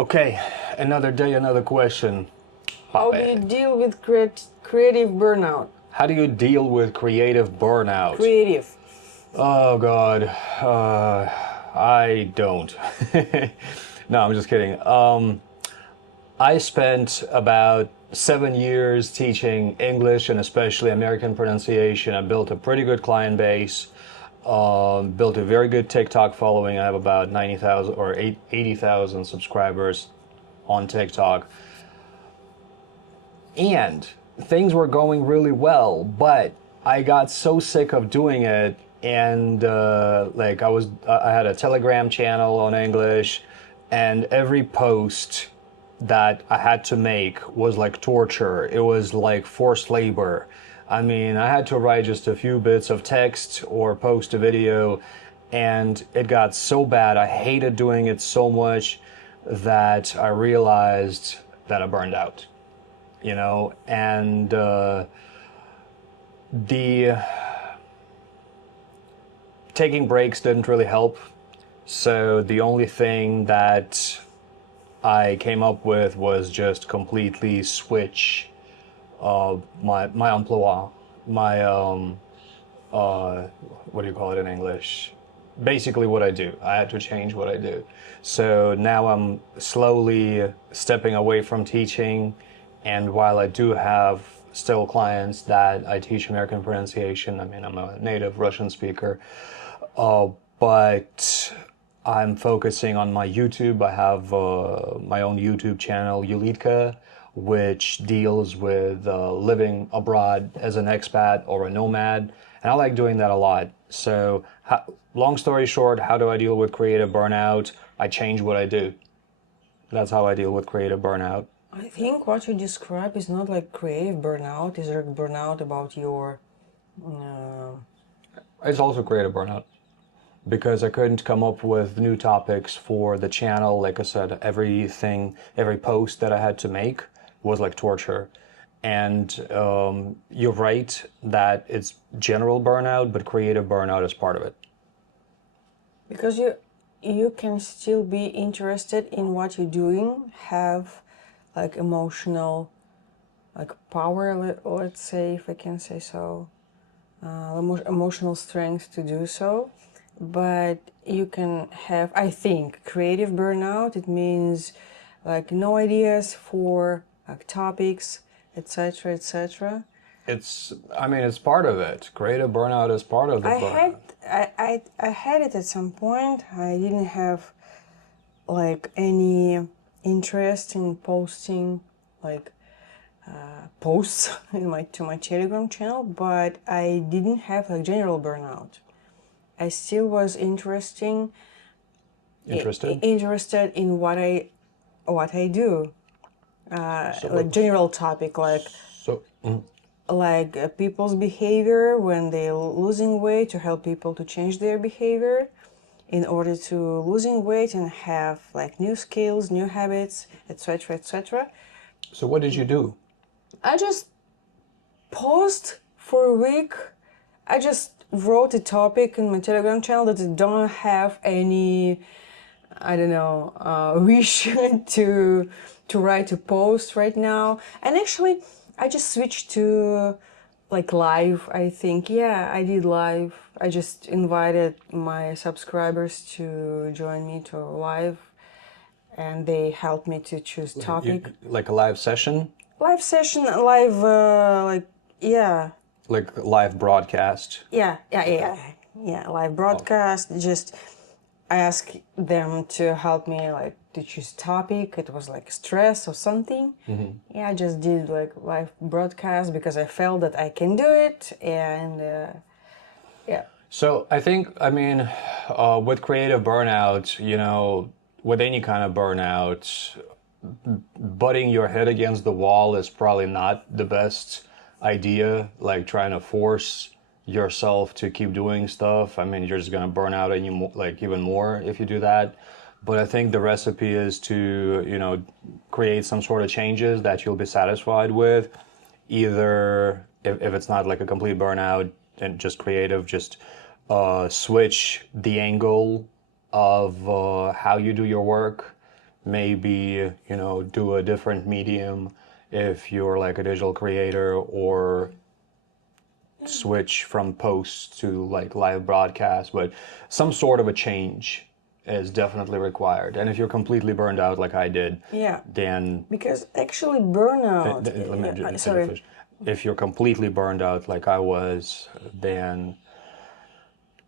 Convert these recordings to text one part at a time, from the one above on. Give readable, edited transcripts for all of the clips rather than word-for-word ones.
Okay, another day, another question. How do you deal with creative burnout? How do you deal with creative burnout? Creative. Oh God, I don't. No, I'm just kidding. I spent about 7 years teaching English and especially American pronunciation. I built a pretty good client base. Built a very good TikTok following. I have about 90,000 or 80,000 subscribers on TikTok. And things were going really well, but I got so sick of doing it, and I had a Telegram channel on English, and every post that I had to make was like torture. It was like forced labor. I mean, I had to write just a few bits of text or post a video, and it got so bad. I hated doing it so much that I realized that I burned out, and the taking breaks didn't really help. So the only thing that I came up with was just completely switch my emploi, my what do you call it in English? Basically what I do. I had to change what I do. So now I'm slowly stepping away from teaching, and while I do have still clients that I teach American pronunciation, I mean, I'm a native Russian speaker, but I'm focusing on my YouTube. I have my own YouTube channel, Yulitka, which deals with living abroad as an expat or a nomad. And I like doing that a lot. So, long story short, how do I deal with creative burnout? I change what I do. That's how I deal with creative burnout. I think what you describe is not like creative burnout, is like burnout about your... It's also creative burnout because I couldn't come up with new topics for the channel. Like I said, every post that I had to make was like torture. And you're right that it's general burnout, but creative burnout is part of it. Because you can still be interested in what you're doing, have like emotional like power, let's say, if I can say so, emotional strength to do so. But you can have, I think, creative burnout. It means like no ideas for like topics, etc., etc. It's part of it. Creative burnout is part of the burnout. I had it at some point. I didn't have like any interest in posting like posts in my Telegram channel, but I didn't have like general burnout. I still was interested in what I do, like general topic So, people's behavior when they're losing weight, to help people to change their behavior in order to losing weight and have like new skills, new habits, etc., etc. so what did you do? I just paused for a week. I just wrote a topic in my Telegram channel that I don't have any, I don't know, wish to write a post right now. And actually, I just switched to like live, I think. Yeah, I did live. I just invited my subscribers to join me to live, and they helped me to choose topic. Like a live session? Live session, live, yeah. Like live broadcast? Yeah, live broadcast. Just I asked them to help me like to choose topic. It was like stress or something. Yeah, I just did like live broadcast because I felt that I can do it, and yeah. So I think, I mean, with creative burnout, with any kind of burnout, butting your head against the wall is probably not the best idea. Like trying to force yourself to keep doing stuff. I mean, you're just gonna burn out even more if you do that. But I think the recipe is to, create some sort of changes that you'll be satisfied with. Either if it's not like a complete burnout and just creative, just switch the angle of how you do your work. maybe, do a different medium if you're like a digital creator, or switch from posts to like live broadcast. But some sort of a change is definitely required. And if you're completely burned out like I did, Yeah, then because actually burnout. let me Sorry. finish. If you're completely burned out like I was, then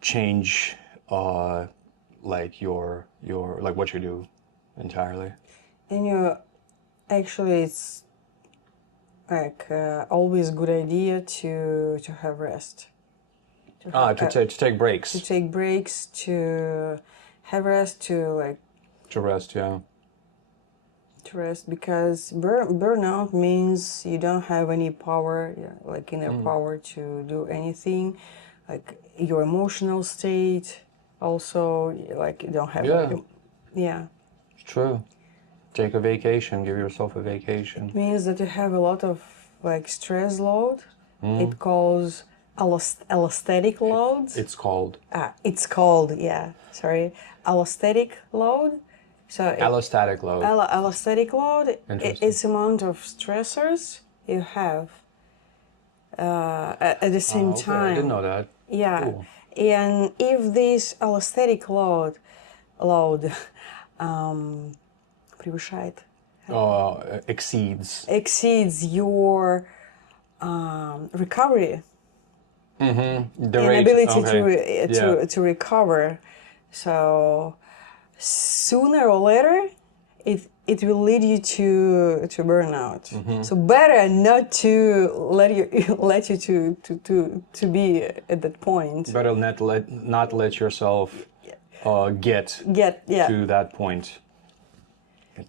change like your like what you do entirely. And actually it's like always good idea to have rest. To take breaks. To take breaks, to have rest, to like To rest, yeah. to rest, because burnout means you don't have any power, yeah, like inner power to do anything, like your emotional state also, like you don't have Yeah. yeah. It's true. Take a vacation, give yourself a vacation. Means that you have a lot of like stress load. It calls allostatic loads. It's called, yeah, sorry, allostatic load. So Allostatic load. allostatic load Interesting. is amount of stressors you have at the same Okay, time. I didn't know that. Yeah, Cool. and if this allostatic load превышает, exceeds your recovery The and rate. ability Okay. to recover, so sooner or later it will lead you to burnout. So better not to let you to be at that point. Better not let yourself get Yeah. to that point.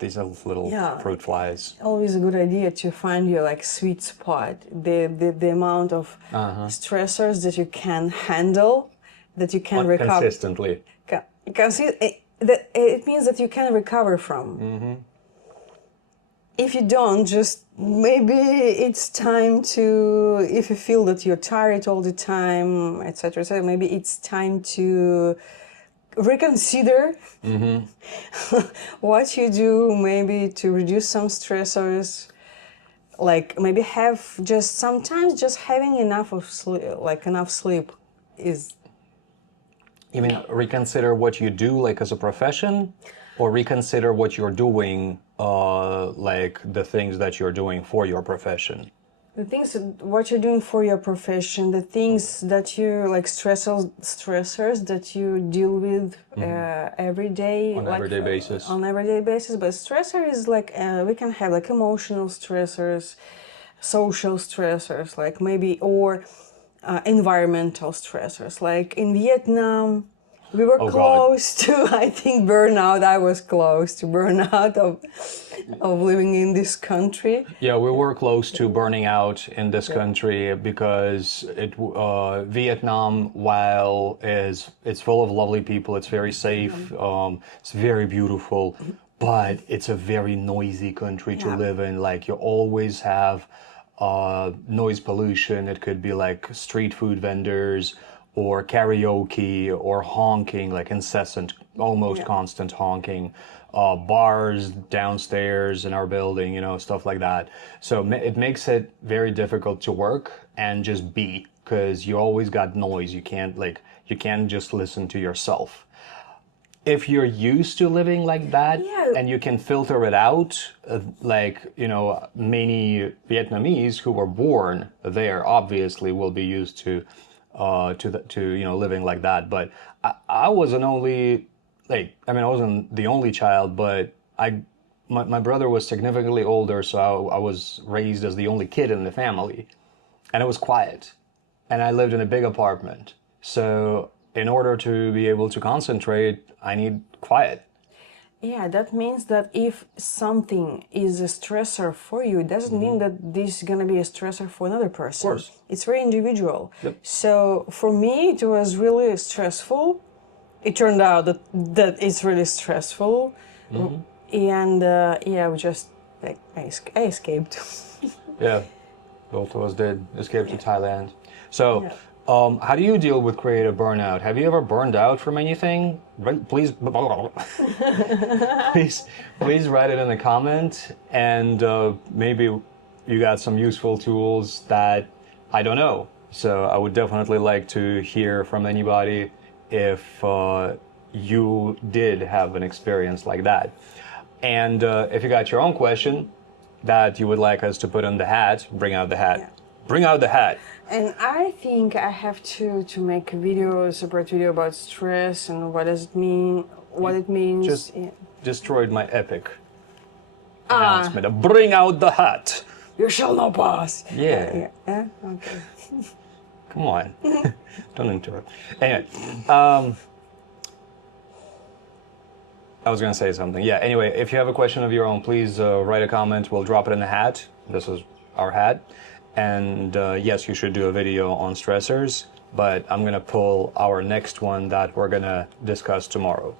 These are little Yeah. fruit flies. Always a good idea to find your like sweet spot, the amount of stressors that you can handle, that you can recover. Consistently. It means that you can recover from. If you don't, just maybe it's time to, if you feel that you're tired all the time, etc., etc., maybe it's time to reconsider what you do, maybe to reduce some stressors, like maybe have just sometimes just having enough of sleep, like enough sleep is. You mean reconsider what you do like as a profession, or reconsider what you're doing, like the things that you're doing for your profession? The things, what you're doing for your profession, the things that you like, stressors that you deal with every day, On an like, everyday basis. On everyday basis. But stressor is like we can have like emotional stressors, social stressors, like maybe, or environmental stressors. Like in Vietnam, we were close to, I think, burnout. I was close to burnout of living in this country. Yeah, we were close to burning out in this country because Vietnam, while it's full of lovely people, it's very safe, it's very beautiful, but it's a very noisy country to live in. Like you always have noise pollution. It could be like street food vendors, or karaoke, or honking, like incessant, almost constant honking, bars downstairs in our building, stuff like that. So it makes it very difficult to work and just be, because you always got noise. You can't just listen to yourself. If you're used to living like that, and you can filter it out, many Vietnamese who were born there obviously will be used to living like that. But I wasn't I wasn't the only child, but my brother was significantly older, so I was raised as the only kid in the family, and it was quiet, and I lived in a big apartment. So in order to be able to concentrate, I need quiet. Yeah, that means that if something is a stressor for you, it doesn't mean that this is going to be a stressor for another person. Of course. It's very individual. Yep. So for me, it was really stressful. It turned out that it's really stressful. And we just, like, I escaped. Yeah, both of us did escape to Thailand. So How do you deal with creative burnout? Have you ever burned out from anything? Please, please write it in the comment, and maybe you got some useful tools that I don't know. So I would definitely like to hear from anybody if you did have an experience like that. And if you got your own question that you would like us to put in the hat, bring out the hat. Yeah. Bring out the hat. And I think I have to make a video, a separate video about stress and what does it mean, what it means. Just yeah. destroyed my epic announcement of bring out the hat. You shall not pass. Yeah. Yeah. Okay. Come on. Don't interrupt. Anyway, I was going to say something. Yeah, anyway, if you have a question of your own, please write a comment. We'll drop it in the hat. This is our hat. And yes, you should do a video on stressors, but I'm going to pull our next one that we're going to discuss tomorrow.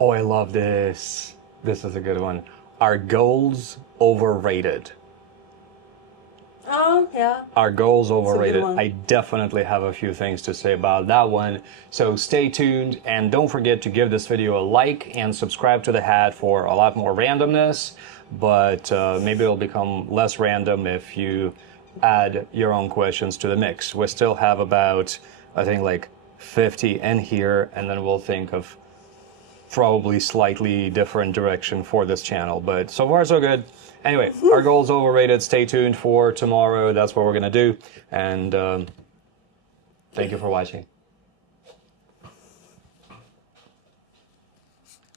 Oh, I love this. This is a good one. Are goals overrated? Oh, yeah. Are goals overrated? one. I definitely have a few things to say about that one. So stay tuned and don't forget to give this video a like and subscribe to the hat for a lot more randomness. But maybe it'll become less random if you add your own questions to the mix. We still have about, I think, like 50 in here, and then we'll think of probably slightly different direction for this channel. But so far, so good. Anyway, our goals overrated. Stay tuned for tomorrow. That's what we're going to do. And thank you for watching.